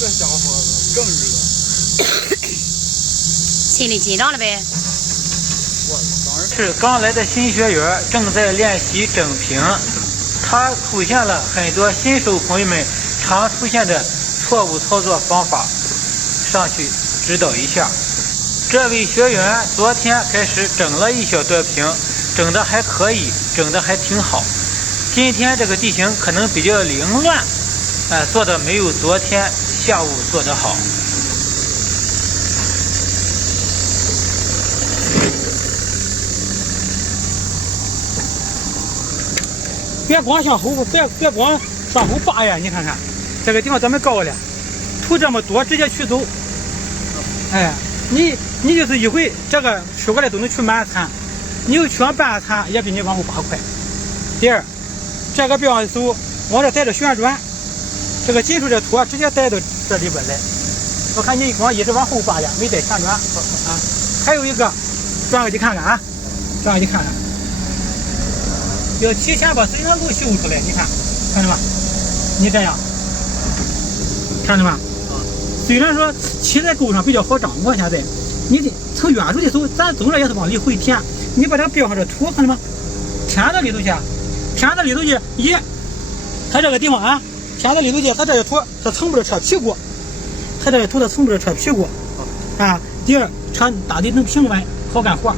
这家伙更日了，心里紧张了呗。是刚来的新学员，正在练习整平，他出现了很多新手朋友们常出现的错误操作方法，上去指导一下。这位学员昨天开始整了一小段平，整的还可以，整的还挺好。今天这个地形可能比较凌乱，做的没有昨天下午做得好。别光向后，别光往后扒呀！你看看，这个地方咱们高了，土这么多，直接取走。哎，你就是一回这个取过来都能取满铲，你有取完半铲也比你往后扒快。第二，这个别往手往这带着旋转，这个金属这土直接带到这里边来。我看你光一直往后扒呀，没带旋转啊。还有一个，转过去看看啊，转过去看看。要提前把水源沟修出来，你看，看着吗？你这样，看着吗？虽然说骑在沟上比较好掌握，现在你得从远处的时候，咱走了也是往里回填。你把这标上这土，看着吗？填到里头去，填到里头去，它这个地方啊，填到里头去，它这个土它蹭不着车屁股，它这个土它蹭不着车屁股啊。第二，车打的能平稳，好干活。